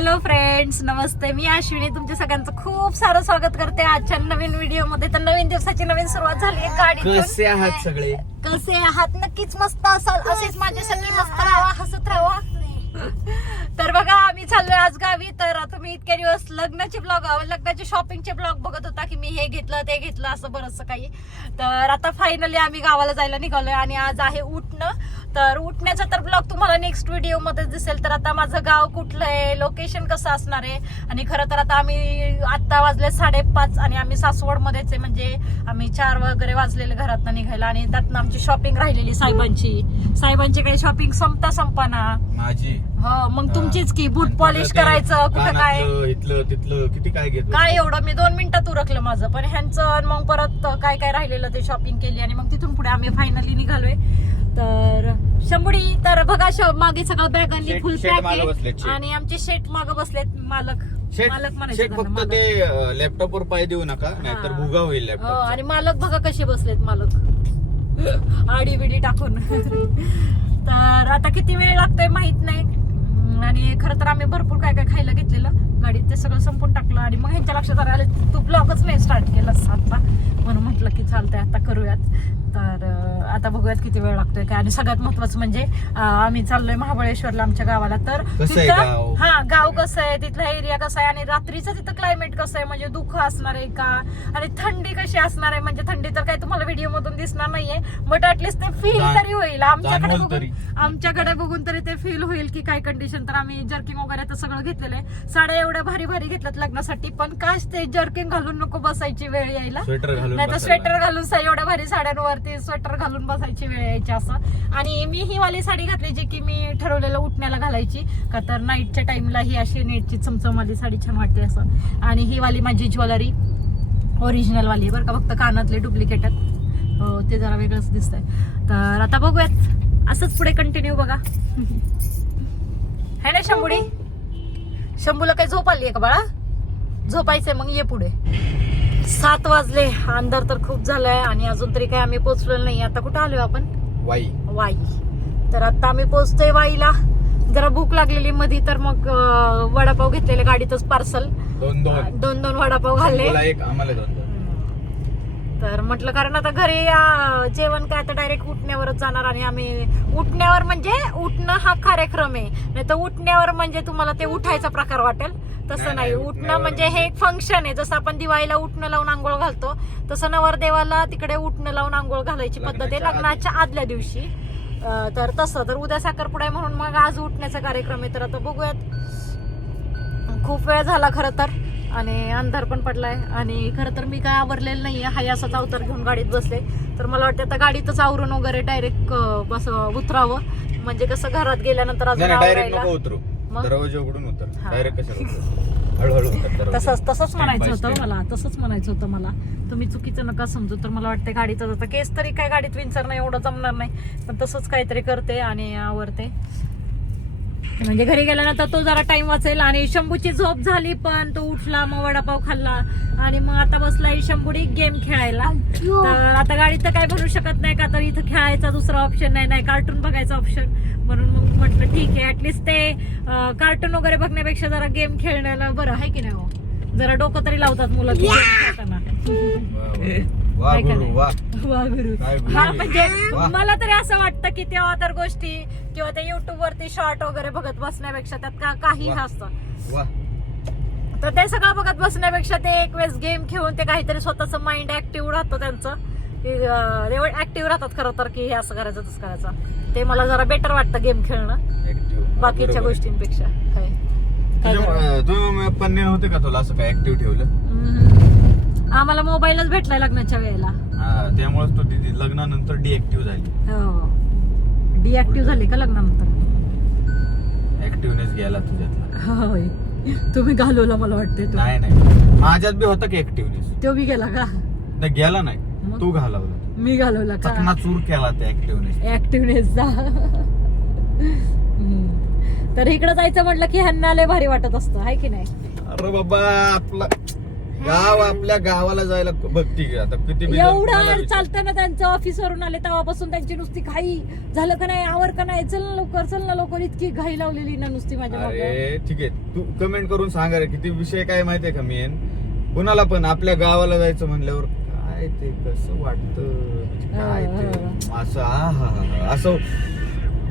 Hello friends नमस्ते. मी अश्विनी. तुमच्या सगळ्यांचं खूप सारं स्वागत करते आजच्या नवीन व्हिडिओमध्ये तर नवीन दिवसाची नवीन सुरुवात झाली आहे गाडी कसे आहात सगळे? कसे आहात? नक्कीच मस्त असाल. असेच माझ्यासाठी मस्त राहा हसत राहा. तर बघा आम्ही चाललोय आज गावी. तर तुम्ही इतके दिवस लग्नाचे ब्लॉग लग्नाचे शॉपिंगचे ब्लॉग बघत होता की मी हे घेतलं ते घेतलं असं बरंच काही. तर आता फायनली आम्ही गावाला जायला निघालोय आणि आज आहे उठणं तर उठण्याचा तर ब्लॉग तुम्हाला नेक्स्ट व्हिडिओमध्ये दिसेल. तर आता माझं गाव कुठलं आहे? लोकेशन कसं असणार आहे? आणि खरं तर आता आम्ही आत्ता वाजले साडेपाच आणि आम्ही सासवड मध्येच आहे. म्हणजे आम्ही चार वगैरे वाजलेले घरात निघायला आणि त्यातनं आमची शॉपिंग राहिलेली साहेबांची. साहेबांची काही शॉपिंग संपता संपाना. माझी. हो मग तुमचीच की बूट पॉलिश करायचं कुठं काय? इथलं तिथलं किती काय घेत काय एवढं? मी दोन मिनिटात उरकलं माझं. पण ह्यांचं मग परत काय काय राहिलेलं ते शॉपिंग केली आणि मग तिथून पुढे आम्ही फायनली निघालोय. तर शंभुडी तर बघा श- मागे सगळं बॅग आणली शेट- फुल शेट पॅक मागं बसलेत, आहे शेट. आणि आमचे शेट माग बसलेत मालक शेट मालक म्हणायचं शेट त्यांना, फक्त मालक. ते लॅपटॉप वर पाय देऊ नका नाहीतर हा. भुगा होईल हो लॅपटॉप आणि मालक बघा कसे बसलेत मालक आडी बिडी टाकून तर आता किती वेळ लागतोय माहीत नाही हम्म, आणि खरं तर आम्ही भरपूर काय काय खायला घेतलेलं गाडीत ते सगळं संपून टाकलं आणि मग ह्यांच्या लक्षात आलं तू ब्लॉगच नाही स्टार्ट केला आता. म्हणून म्हटलं की चालतंय आता करूयात. तर आता बघूयात किती वेळ लागतोय काय. आणि सगळ्यात महत्वाचं म्हणजे आम्ही चाललोय महाबळेश्वरला आमच्या गावाला. तर तिथं-? हा गाव कसं आहे? तिथला एरिया कसा आहे? आणि रात्रीचं तिथं क्लायमेट कसं आहे? म्हणजे दुःख असणार आहे का? आणि थंडी कशी असणार आहे? म्हणजे थंडी तर काही तुम्हाला व्हिडिओ मधून दिसणार नाहीये बट ऍटलीस्ट ते फील तरी होईल. आमच्याकडे बघून. आमच्याकडे बघून तरी ते फील होईल की काय कंडिशन तर आम्ही जर्किंग वगैरे तर सगळं घेतलेलं आहे. साड्या एवढ्या भारी भारी घेतल्यात लग्नासाठी पण काश ते जर्किंग घालून नको बसायची वेळ यायला. स्वेटर घालून नाही तर बसायला. स्वेटर घालून सा- एवढ्या भारी साड्यांवरती स्वेटर घालून बसायची वेळ यायची असं. आणि मी ही वाली साडी घातली जी की मी ठरवलेलं उठण्याला घालायची का तर नाईटच्या टाइमला ही अशी नेटची चमचमवाली साडी छान वाटते असं. आणि ही वाली माझी ज्वेलरी ओरिजिनल वाली आहे बरं का फक्त कानातले डुप्लिकेट आहेत. हो ते जरा वेगळंच दिसतंय. तर आता बघूयात. असंच पुढे कंटिन्यू बघा. है ना शंभुडी? शंभूला काही झोप आली का बाळा? झोपायचंय मग ये पुढे. सात वाजले अंधार तर खूप झालाय आणि अजून तरी काही आम्ही पोहोचलेलो नाही आता कुठं आलोय आपण? वाई. वाई. तर आता आम्ही पोहोचतोय वाईला. जरा भूक लागलेली मध्ये तर मग वडापाव घेतलेले गाडीतच पार्सल दोन दोन दोन दोन वडापाव एक आम्हाला दोन तर म्हटलं कारण आता घरी जेवण काय आता डायरेक्ट उठण्यावरच जाणार आणि आम्ही उठण्यावर म्हणजे उठणं हा कार्यक्रम आहे. नाही तर उठण्यावर म्हणजे तुम्हाला ते उठायचा प्रकार वाटेल. तसं नाही, उठणं म्हणजे हे एक फंक्शन आहे. जसं आपण दिवाळीला उठणं लावून आंघोळ घालतो तसं नवरदेवाला तिकडे उठणं लावून आंघोळ घालायची पद्धत आहे. लग्नाच्या आदल्या दिवशी. तर तसं. तर उद्या साखरपुडा आहे म्हणून मग आज उठण्याचा कार्यक्रम आहे. तर आता बघूयात. खूप वेळ झाला खरं तर. आणि अंधार पण पडलाय. आणि खरं तर मी काय आवरलेलं नाहीये. हाय असाच अवतार घेऊन गाडीत बसले. तर मला वाटतं आता गाडीतच आवरून वगैरे डायरेक्ट बस उतरावं. म्हणजे कसं घरात गेल्यानंतर अजून नाही आवरायला. हा. तसंच तसंच म्हणायचं होतं. मला तसंच म्हणायचं होतं मला. तुम्ही चुकीचं नका समजू. तर मला वाटतं गाडीतच आता केस तरी काय गाडीत विंचर नाही एवढं जमणार नाही. पण तसंच काहीतरी करते आणि आवरते. म्हणजे घरी गेल्यानंतर तो जरा टाइम वाचेल आणि शंभूची झोप झाली पण तो उठला मग वडापाव खाल्ला आणि मग आता बसलाय शंभूडी गेम खेळायला. तर आता गाडीत तर काय भरू शकत नाही का? तर इथं खेळायचा दुसरा ऑप्शन नाही नाही कार्टून बघायचा ऑप्शन म्हणून मग म्हटलं ठीक आहे ऍटलिस्ट ते कार्टून वगैरे बघण्यापेक्षा जरा गेम खेळण्याला बरं आहे की नाही हो? जरा डोकं तरी लावतात मुलं खेळताना. हा? म्हणजे. मला तरी असं वाटतं की तेव्हा तर गोष्टी किंवा ते युट्यूब वरती शॉर्ट वगैरे बघत बसण्यापेक्षा त्यात का काही. असतं तर ते सगळं बघत बसण्यापेक्षा ते एक वेळेस गेम खेळून ते काहीतरी स्वतःच माइंड ऍक्टिव्ह राहतं त्यांचं. ऍक्टिव्ह राहतात खरं तर की हे असं करायचं तसं करायचं. ते मला जरा बेटर वाटतं गेम खेळणं. बाकीच्या. गोष्टींपेक्षा. काय? पन्ने होते का तुला असं काय ऍक्टिव्ह ठेवलं. आम्हाला मोबाईलच भेटलाय लग्नाच्या वेळेला. तू तिथे लग्नानंतर डिएक्टिव्ह झाली. हो. डिऍक्टिव्ह झाले का लग्नानंतर? ऍक्टिव्हनेस गेला तुझ्यातला. होय. तुम्ही घालवला मला वाटते तो. नाही नाही. माझ्यात बी होता की ऍक्टिव्हनेस तो बी गेला का? नाही गेला नाही? तू घालवला. मी घालवला का? चूर केला त्या ऍक्टिव्हनेस ऍक्टिव्हनेसचा तर इकडे जायचं म्हटलं की ह्यांना लय भारी वाटत असतं हाय की नाही? अरे बाबा आपला गाव आपल्या गावाला जायला बघ ठीक आहे आता किती बी एवढं विचार- चालतं ना त्यांचं ऑफिसवरून आले तेव्हापासून त्यांची नुसती घाई. झालं का नाही? आवर का नाही? चल ना लवकर चल ना लवकर. इतकी घाई लावलेली ना नुसती माझ्या मागे. अरे ठीक आहे. तू कमेंट करून सांगा रे किती विषय काय माहितीये का मेन? कुणाला पण आपल्या गावाला जायचं म्हणल्यावर काय ते कसं वाटतं? काय ते? असं हा हा हा. असं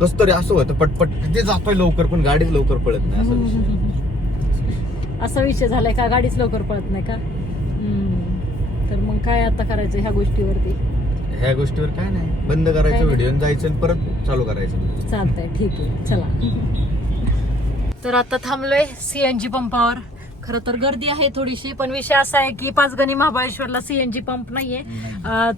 कस तरी असं होतं पटपट. किती जातोय लवकर पण गाडीच लवकर पळत नाही असा विषय. असा विषय झालाय का गाडीच लवकर पळत नाही का. तर मग काय आता करायचं ह्या गोष्टीवरती? ह्या गोष्टीवर काय नाही. बंद करायचं. व्हिडिओ जायचं आणि परत चालू करायचं. चालतंय ठीक आहे. चला. तर आता थांबलोय सीएनजी पंपावर. खरं तर गर्दी आहे थोडीशी पण विषय असा आहे की पाचगणी महाबळेश्वरला सीएनजी पंप नाहीये.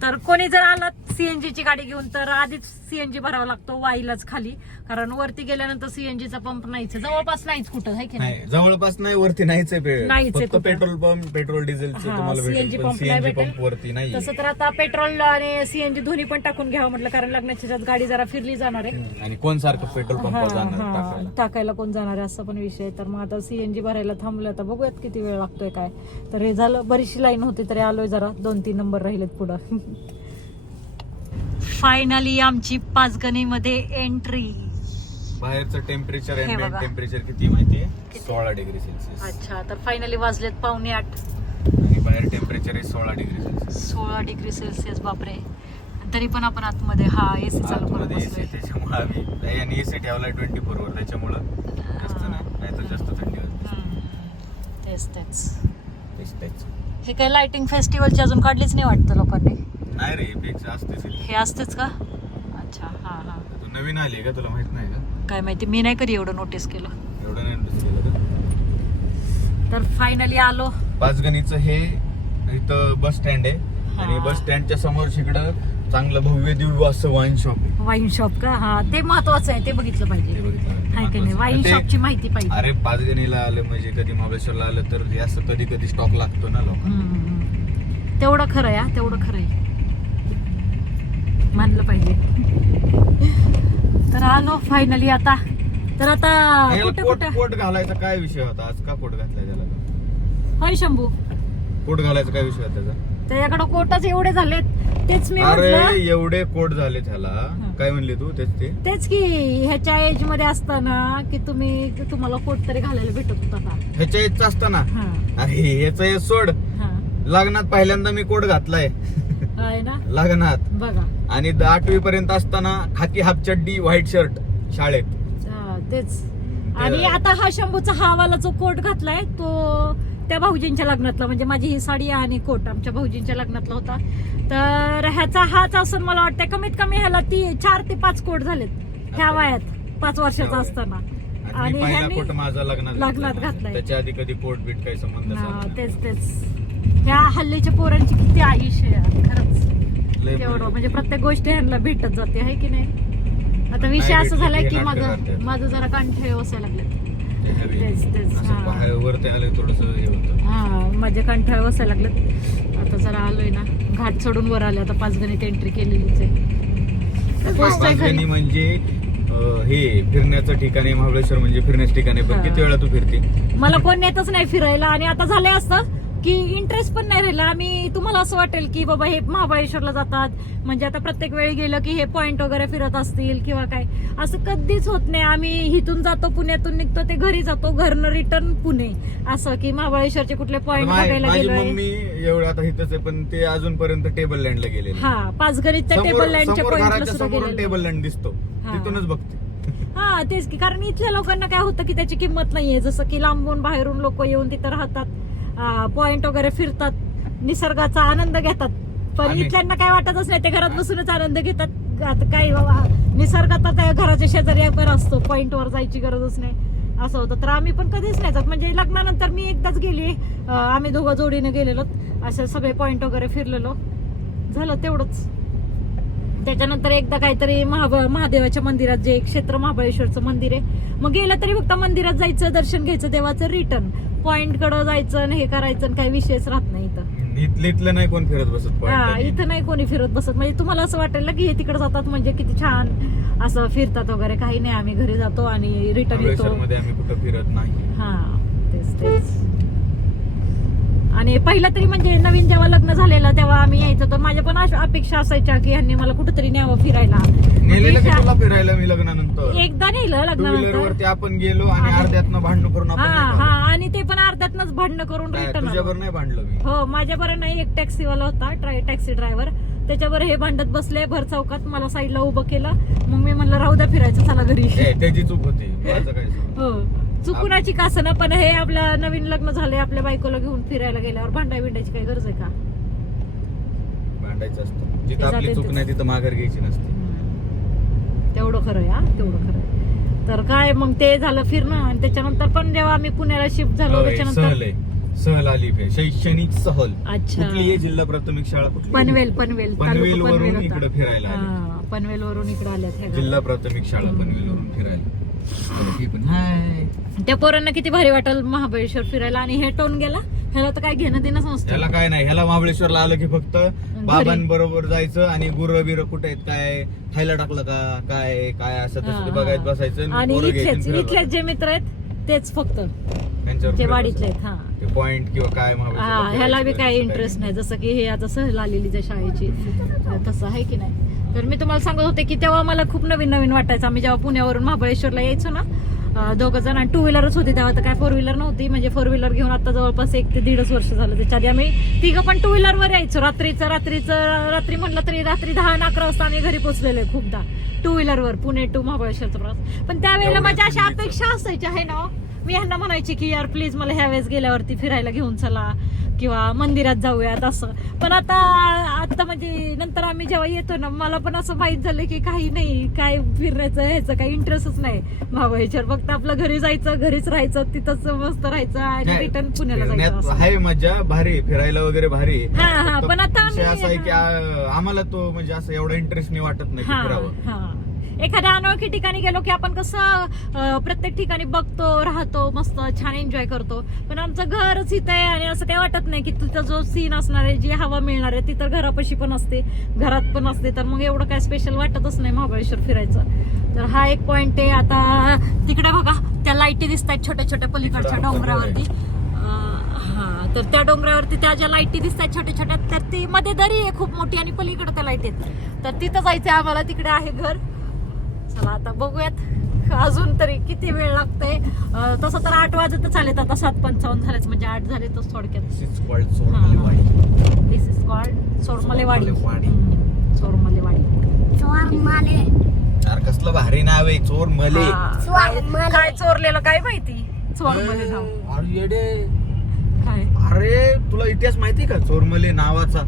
तर कोणी जर आला सीएनजी ची गाडी घेऊन तर आधीच सीएनजी भरावा लागतो वाईलाच खाली कारण वरती गेल्यानंतर सीएनजीचा पंप नाहीच. जवळपास नाहीच कुठं आहे की नाही नाही जवळपास नाही वरती नाहीच आहे नाहीच आहे फक्त कुठं. पेट्रोल पंप पेट्रोल डिझेलचं हा, पण पंप नाही सीएनजी भेटेल. पंप वरती नाही तसं तर आता पेट्रोल आणि सीएनजी दोन्ही पण टाकून घ्यावं म्हटलं कारण लग्नाच्या ह्याच्यात गाडी जरा फिरली जाणार आहे आणि कोण सारखं पेट्रोल हा, जाणार हा. टाकायला टाकायला कोण जाणार आहे असा पण विषय आहे. तर मग आता सीएनजी भरायला थांबलं आता बघूयात किती वेळ लागतोय काय तर हे झालं बरीचशी लाईन होती तरी आलोय जरा दोन तीन नंबर राहिलेत पुढं फायनली आमची पाचगणीमध्ये एंट्री बाहेरचं टेम्परेचर हे बघा. टेम्परेचर किती माहितीये? सोळा डिग्री सेल्सिअस अच्छा तर फायनली वाजलेत पावणे आठ. आणि बाहेर टेम्परेचर आहे सोळा डिग्री सेल्सिअस सोळा डिग्री सेल्सिअस बापरे. तरी पण आपण आतमध्ये हा एसी चालू करत आतमध्ये बसलोय. त्याच्यामुळे आम्ही आणि एसी ठेवलाय ट्वेंटी फोर वर त्याच्यामुळं जास्त नाही जास्त थंडी होते. हम्म. तेच तेच. तेच तेच. हे काही लाइटिंग फेस्टिवलची अजून काढलीच नाही वाटतं लोकांनी. नाही रे पेक्षा असतेच. हे असतेच का? अच्छा हा हा. तू नवीन आली का तुला माहीत नाही का? काय माहिती मी नाही कधी एवढं नोटीस केलं. एवढं नाही notice केलं का? तर फायनली आलो. पाचगणीचं हे इथं बस स्टँड आहे. आणि हा. बस स्टँडच्या समोर इकडं चांगलं भव्य दिव्य असं वाईन शॉप आहे. वाईन शॉप का? हा ते महत्वाचं आहे ते बघितलं ते पाहिजे. हाय की नाही? वाईन शॉपची माहिती पाहिजे. अरे पाचगणीला आलं म्हणजे कधी महाबळेश्वरला आलं तर हे असं कधी कधी स्टॉक लागतो ना हम्म. तेवढं खरं आहे हा, तेवढं खरं आहे. मानलं पाहिजे. तर आलो फायनली आता. तर आता कुठं कोट कुठं? कोट घालायचा काय विषय होता? आज का कोट घातलाय त्याला? होय शंभू. कोट घालायचा काय विषय होता त्याचा? त्याच्याकडे कोटाच एवढे झालेत. तेच मी अरे एवढे कोट झाले त्याला काय म्हणले तू? तेच ते. तेच की ह्याच्या एजमध्ये असताना की तुम्ही तुम्हाला कोट तरी घालायला भेटत होता का? ह्याच्या याचं असताना? हा. अरे ह्याचं हे सोड. हा. लग्नात पहिल्यांदा मी कोट घातलाय. ना? लग्नात. बघा. आणि आठवी पर्यंत असताना खाकी हाफ चड्डी व्हाईट शर्ट शाळेत. हा, तेच. आणि आता हा शंभूचा हा वाला जो कोट घातलाय तो त्या भाऊजींच्या लग्नातला. म्हणजे माझी ही साडी आणि कोट आमच्या भाऊजींच्या लग्नातला होता. तर ह्याचा हाच असं मला वाटतं कमीत कमी ह्याला ती चार ते पाच कोट झालेत. ह्या वयात पाच वर्षाचा असताना. आणि आणि मी पहिला ह्यांनी- कोट माझा लग्नात लग्नात घातला. घातलाय. त्याच्या आधी कधी कोट बीट काही संबंध हा, नाही. तेच तेच. ह्या हल्लीच्या पोरांची किती आयुष्य आहे खरंच. भारी. म्हणजे प्रत्येक गोष्ट ह्यांना भेटत जाते आहे की नाही? आता विषय असं झालाय की माझं. माझं जरा कंठे बसायला. तेच, तेच, असं हा. माझ्या कंठाळ बसायला लागलेत. आता जरा आलोय ना. घाट चढून वर आले. आता पाच गणित एंट्री केलेलीच आहे. म्हणजे हे फिरण्याचं ठिकाण आहे महाबळेश्वर म्हणजे फिरण्याचं ठिकाण आहे. पण. किती वेळा तू फिरते? मला कोण नेतच नाही फिरायला. आणि आता झालंय असं? की इंटरेस्ट पण नाही राहिला. आम्ही तुम्हाला असं वाटेल की बाबा हे महाबळेश्वरला जातात. म्हणजे आता प्रत्येक वेळी गेलं की हे पॉइंट वगैरे फिरत असतील किंवा काय. असं कधीच होत नाही. आम्ही इथून जातो पुण्यातून निघतो ते घरी जातो. घरनं रिटर्न पुणे. असं की महाबळेश्वरचे कुठले पॉइंट मा- बघायला माझी मम्मी एवढं आता इथंच आहे पण ते अजूनपर्यंत टेबल लँडला गेलेले हा पाच गणितच्या समोर टेबल लँडच्या समोर पॉइंटला घराच्या सुद्धा समोरून गेलेलो. टेबल लँड दिसतो. हा. तिथूनच बघते. हा तेच की. कारण इथल्या लोकांना काय होतं की त्याची किंमत नाहीये. जसं की लांबून बाहेरून लोक येऊन तिथं राहतात. पॉइंट वगैरे फिरतात. निसर्गाचा आनंद घेतात. पण इथल्यांना काय वाटतच नाही ते घरात बसूनच आनंद घेतात. आता काय बाबा निसर्गात आता घराच्या शेजारी आपण असतो पॉइंट वर जायची गरजच नाही. असं होतं. तर आम्ही पण कधीच नाही जात. म्हणजे लग्नानंतर मी एकदाच गेली. आम्ही दोघं जोडीने गेलेलो असे सगळे पॉइंट वगैरे फिरलेलो. झालं तेवढंच. त्याच्यानंतर एकदा काहीतरी महाब महादेवाच्या मंदिरात जे क्षेत्र महाबळेश्वरचं मंदिर आहे मग गेलं तरी फक्त मंदिरात जायचं दर्शन घ्यायचं देवाचं रिटर्न पॉइंट कडं जायचं आणि हे करायचं काही विषयच राहत नाही इथं. इथलं इथलं नाही कोण फिरत बसत हा इथं नाही कोणी फिरत बसत. म्हणजे तुम्हाला असं वाटेल ना की हे तिकडे जातात म्हणजे किती छान असं फिरतात वगैरे. काही नाही आम्ही घरी जातो आणि रिटर्न येतो. मध्ये आम्ही कुठं फिरत नाही. हा तेच तेच. आणि पहिला तरी म्हणजे नवीन जेव्हा लग्न झालेलं तेव्हा आम्ही यायचो तर माझ्या पण अपेक्षा असायच्या की ह्यांनी मला कुठेतरी न्यावं फिरायला. नेलेलं की तुला फिरायला मी लग्नानंतर? एकदा नेलं लग्नानंतर. वरती आपण गेलो आणि अर्ध्यातनं भांडण करून हा हा? आणि ते पण अर्ध्यातनच भांडणं करून रिटर्न तुझ्यावर नाही भांडलो मी. हो माझ्याबरोबर नाही एक टॅक्सीवाला होता ट्राय टॅक्सी ड्रायव्हर. त्याच्यावर हे भांडत बसले भर चौकात मला साईडला उभं केलं. मग मी म्हणलं राहू द्या फिरायचं चला घरी. त्याची चूक होती. हो. चुकुनाची का ना पण हे आपलं नवीन लग्न झाले आपल्या बायकोला घेऊन फिरायला गेल्यावर भांडाय बिंडायची काही गरज आहे का? भांडायचं असतं. ते जिथं आपली जाते चूक ते. नाही तिथं माघार घ्यायची नसते. तेवढं खरं आहे हा तेवढं खरं आहे. तर काय मग ते झालं फिरणं आणि त्याच्यानंतर पण जेव्हा आम्ही पुण्याला शिफ्ट झालो होय, त्याच्यानंतर आहे. सहल आली शैक्षणिक सहल. अच्छा. कुठली आहे जिल्हा प्राथमिक शाळा? कुठली? पनवेल पनवेल. पनवेल तालुका वरून होता. इकडे फिरायला आले. हा, पनवेल वरून इकडे आल्यात ह्या जिल्हा प्राथमिक शाळा पनवेल वरून फिरायला. तर पण हाय. त्या पोरांना किती भारी वाटेल महाबळेश्वर फिरायला आणि हे टोन गेला. ह्याला तर काय घेणं देणंच नसतं. ह्याला काय नाही ह्याला महाबळेश्वरला आलं की फक्त बाबांबरोबर जायचं आणि गुरं बिरं कुठे आहेत काय खायला टाकलं का? काय काय असं तसं ते हा. बघायत बसायचं आणि पोरं घ्यायची इथलेच फिरायला जे मित्र आहेत तेच फक्त. त्यांच्यावर फिरत वाडीतले. आहेत हा. पॉइंट किंवा काय हा ह्याला बी काही इंटरेस्ट नाही. जसं की हे आता सहल आलेली त्या शाळेची. तसं आहे की नाही. तर मी तुम्हाला सांगत होते की तेव्हा मला खूप नवीन नवीन वाटायचं. आम्ही जेव्हा पुण्यावरून महाबळेश्वरला यायचो ना दोघ जण आणि टू व्हीलरच होती तेव्हा तर काय फोर व्हीलर नव्हती. म्हणजे फोर व्हीलर घेऊन आता जवळपास एक ते दीडच वर्ष झालं त्याच्या आधी आम्ही तिघं पण टू व्हीलरवर यायचो. रात्रीचं रात्रीचं रात्री म्हटलं तरी रात्री दहा अकरा वाजता आम्ही घरी पोहोचलेलो खूपदा. टू व्हीलरवर पुणे टू महाबळेश्वरचा प्रवास. पण त्यावेळेला माझ्या अशा. अपेक्षा असायच्या आहे ना हो. मी ह्यांना म्हणायची की यार प्लीज मला ह्या वेळेस गेल्यावरती फिरायला घेऊन चला किंवा मंदिरात जाऊयात असं. पण आता आता म्हणजे नंतर आम्ही जेव्हा येतो ना मला पण असं माहीत झालं की काही नाही काय फिरण्याचं ह्याचं काही इंटरेस्टच नाही महाबळेश्वर. फक्त आपलं घरी जायचं घरीच राहायचं तिथंच मस्त राहायचं आणि रिटर्न पुण्याला जायचं. आहे मजा भारी फिरायला वगैरे भारी. हा, हा, पण आता असा आहे की आम्हाला तो म्हणजे असं एवढा इंटरेस्ट नाही वाटत नाही एखाद्या अनोळखी ठिकाणी गेलो की आपण कसं प्रत्येक ठिकाणी बघतो राहतो मस्त छान एन्जॉय करतो. पण आमचं घरच इथं आहे आणि असं काही वाटत नाही की तिथं जो सीन असणार आहे जी हवा मिळणार आहे ती तर घरापाशी पण असते घरात पण असते. तर मग एवढं काय स्पेशल वाटतच नाही महाबळेश्वर फिरायचं. तर हा एक पॉइंट आहे. आता तिकडे बघा त्या लाईटी दिसत आहेत छोट्या छोट्या पलीकडच्या डोंगरावरती. हा तर त्या डोंगरावरती त्या ज्या लाईटी दिसत आहेत छोट्या छोट्या तर ती मध्ये दरी आहे खूप मोठी आणि पलीकडे त्या लाईटी आहेत. तर तिथं जायचं आम्हाला तिकडे आहे घर. चला आता बघूयात. अजून तरी किती वेळ लागतंय? तसं तर आठ वाजतच आलेत आता सात पंचावन्न झालेच म्हणजे आठ झाले तर थोडक्यात. This is called Sormalewadi Sormalewadi. कसलं भारी नाव आहे चोर मले काय चोरलेलं काय माहिती? चोरमले नाव. अरे येडे. काय? अरे तुला इतिहास माहिती का चोरमले नावाचा?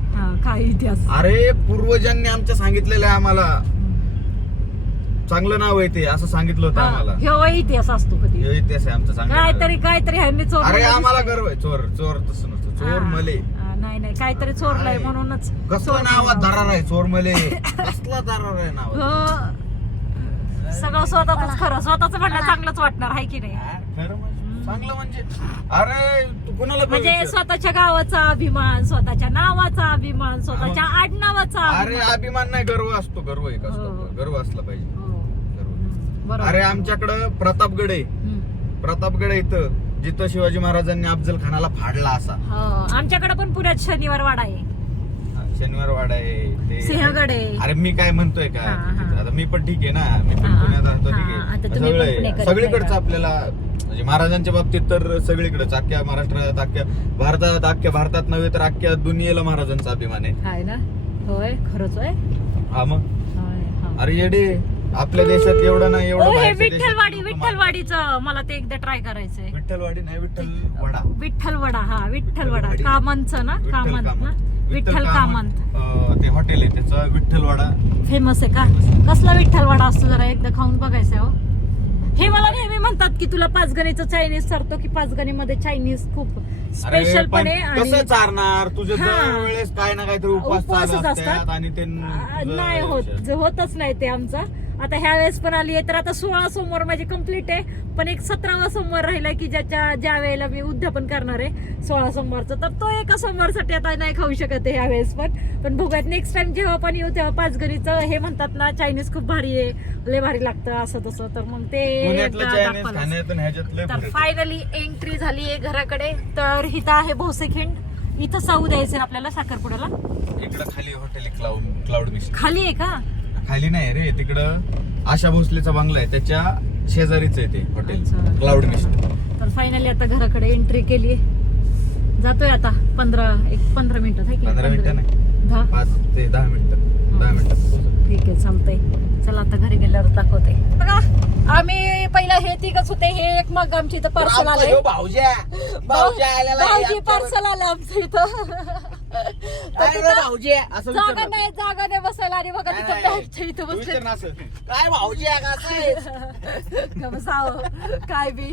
काय इतिहास? अरे पूर्वजांनी आमच्या सांगितलेलं आहे आम्हाला. चांगलं नाव आहे ते असं सांगितलं होतं आम्हाला. ह्यो इतिहास असतो कधी. हे इतिहास आहे आमचा चांगला काहीतरी काहीतरी ह्यांनी चोर अरे आम्हाला गर्व आहे. चोर चोर तसं नसतं चोर मले नाही नाही काहीतरी चोरलंय? म्हणूनच. कसलं नावात नाव. दरार आहे चोर मले कसला दरार आहे नाव हो. सगळं स्वतःच खरं स्वतःच म्हणणं चांगलंच वाटणार आहे की नाही? खरं म्हणजे चांगलं म्हणजे अरे तू कुणाला म्हणजे. स्वतःच्या गावाचा अभिमान स्वतःच्या नावाचा अभिमान स्वतःच्या आडनावाचा अरे अभिमान. नाही गर्व असतो गर्व एक असतो. हो. गर्व असला पाहिजे. अरे आमच्याकडं प्रतापगड आहे. प्रतापगड आहे इथं जिथं शिवाजी महाराजांनी अफजल खानाला फाडला असा हो. आमच्याकडे पण पुण्यात शनिवार वाडा आहे शनिवार वाडा आहे सिंहगड आहे अरे मी काय म्हणतोय का. आता मी पण ठीक आहे ना मी पण पुण्यात राहतो ठीक आहे आहे. सगळीकडचं आहे. आपल्याला म्हणजे महाराजांच्या बाबतीत तर सगळीकडे अख्ख्या महाराष्ट्रात अख्ख्या भारतात अख्ख्या भारतात नव्हे तर अख्ख्या दुनियेला महाराजांचा अभिमान आहे आहे ना होय खरंच होय हा मग. अरे येडे आपल्या देशात एवढं नाही ओ, एवढं हे बाहेरच्या विठ्ठलवाडी देशात विठ्ठलवाडीचं मला ते एकदा ट्राय करायचंय. विठ्ठलवाडी नाही विठ्ठल वडा. विठ्ठलवडा हा विठ्ठलवडा. विठ्ठलवाडी. कामनचं ना विठ्ठल कामंत ना? कामत. विठ्ठल कामंत अं, ते हॉटेल आहे त्याचं विठ्ठलवाडा. फेमस आहे का? कसला विठ्ठलवाडा असतो जरा एकदा खाऊन बघायचं हो. हे मला नेहमी म्हणतात की तुला पाचगणीचं चायनीज सरतो की पाचगणीमध्ये चायनीज खूप अरे स्पेशल पण पण आहे कसं आणि चारणार? तुझे हा. वेळेस काय ना काहीतरी उपवास उपवासच चालू असतात. असतात. आणि ते नाही होत. ज- होतच नाही ते आमचं. आता ह्या वेळेस पण आली आहे तर आता सोळा सोमवार माझी कंप्लीट आहे. पण एक सतरावा सोमवार राहिला की ज्याच्या ज्या वेळेला मी उद्यापन करणार आहे सोळा सोमवारचं. तर तो एका सोमवारसाठी आता नाही खाऊ शकत आहे ह्या वेळेस पण. पण बघूयात नेक्स्ट टाइम जेव्हा पण येऊ तेव्हा पाच घरीचं हे म्हणतात ना चायनीज खूप भारी आहे लय भारी लागतं असं तसं. तर मग ते तर. फायनली एंट्री झाली आहे घराकडे. तर हिथं आहे भोसेखिंड इथं साऊ द्यायचं आपल्याला साखरपुड्याला. इकडं खाली हॉटेल क्लाउड क्लाउड मिस्ट खाली आहे का? खाली नाही रे तिकडं आशा भोसलेचा बंगला आहे त्याच्या शेजारीच आहे ते हॉटेल. क्लाउड मिस्ट तर फायनली आता घराकडे एंट्री केली जातोय आता पंधरा एक पंधरा मिनिटात आहे की? पंधरा मिनिटं नाही. दहा? पाच ते दहा मिनिटं. दहा पोहोचू. ठीक आहे चालतंय. चला आता घरी गेल्यावर दाखवते. बघा आम्ही पहिला हे तिघच होते हे एक मग आमच्या इथं पार्सल आलंय. भाऊजी. पार्सल आलं आमच्या इथं. काय रे भाऊजी असं जागा विचारलं. नाही जागा नाही बसायला आणि बघा तिथं इथं तू बसले विचार ना असं. काय भाऊजी आहे का बसावं, काय बी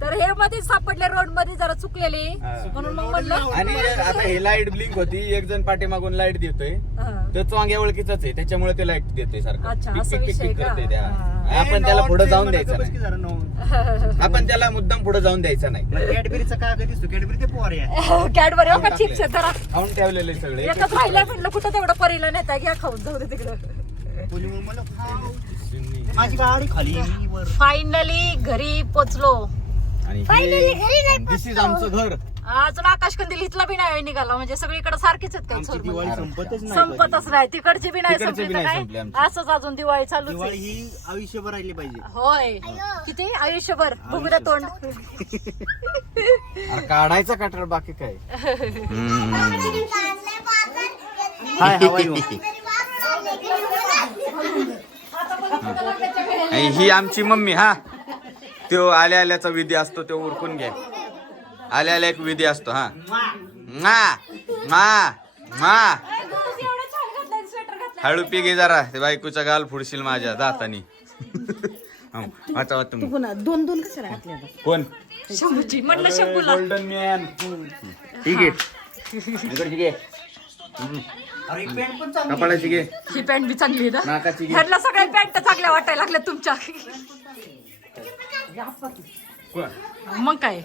तर हे मध्ये सापडले रोडमध्ये जरा चुकलेले हा. म्हणून मग म्हणलं आणि आता हे लाइट ब्लिंक होती एक जण पाठीमागून लाइट देतोय हा. तो चांगल्या ओळखीचाच आहे त्याच्यामुळे ते लाइट देते सारखं अच्छा, टिक, असा टिक, टिक, विषय टिक का? करते त्या. हा. आपण त्याला पुढे जाऊन द्यायचं नाही. आपण त्याला मुद्दाम पुढे जाऊन द्यायचा नाही. कॅडबरीचं काय कधी दिसतो? कॅडबरी ते पोर आहे. कॅडबरी हो का? चिप्स जरा. खाऊन ठेवलेले सगळे. एकच राहिलं म्हटलं कुठं तेवढं परीला नेता घ्या खाऊन जाऊ दे तिकडं. मला खाऊ. माझी गाडी खाली फायनली घरी पोचलो. आणि दिस इज आमचं घर. अजून आकाश कंदील इथला बी नाही निघाला म्हणजे सगळीकडे सारखीच आहेत आमची काय दिवाळी संपतच नाही संपतच नाही तिकडची बी नाही तिकडची संपली बी तर नाही संपली काय आमची. असंच अजून दिवाळी चालूच दिवाळी आहे ही आयुष्यभर राहिली पाहिजे. होय. किती? आयुष्यभर. बघूया तोंड. अरे काढायचा कटर बाकी काय? हाय आणि ही आमची मम्मी हा. तो आल्या आल्याचा विधी असतो तो उरकून घ्या आल्या आल्या एक विधी असतो हा. मा. मा मा हळू पी घे जरा ते बायकोचा गाल फुडशील माझ्या दातानी. वाचा वाचा तुम्ही दोन दोन कोण? शंभूची म्हटलं शंभूला. गोल्डन मॅन ठीक आहे कपाळाची घे. ही पॅन्ट बी चांगली आहे ना? नाकाची घे. ह्यातल्या सगळ्या पॅन्ट चांगल्या वाटायला लागल्या तुमच्या. कोण? मग काय?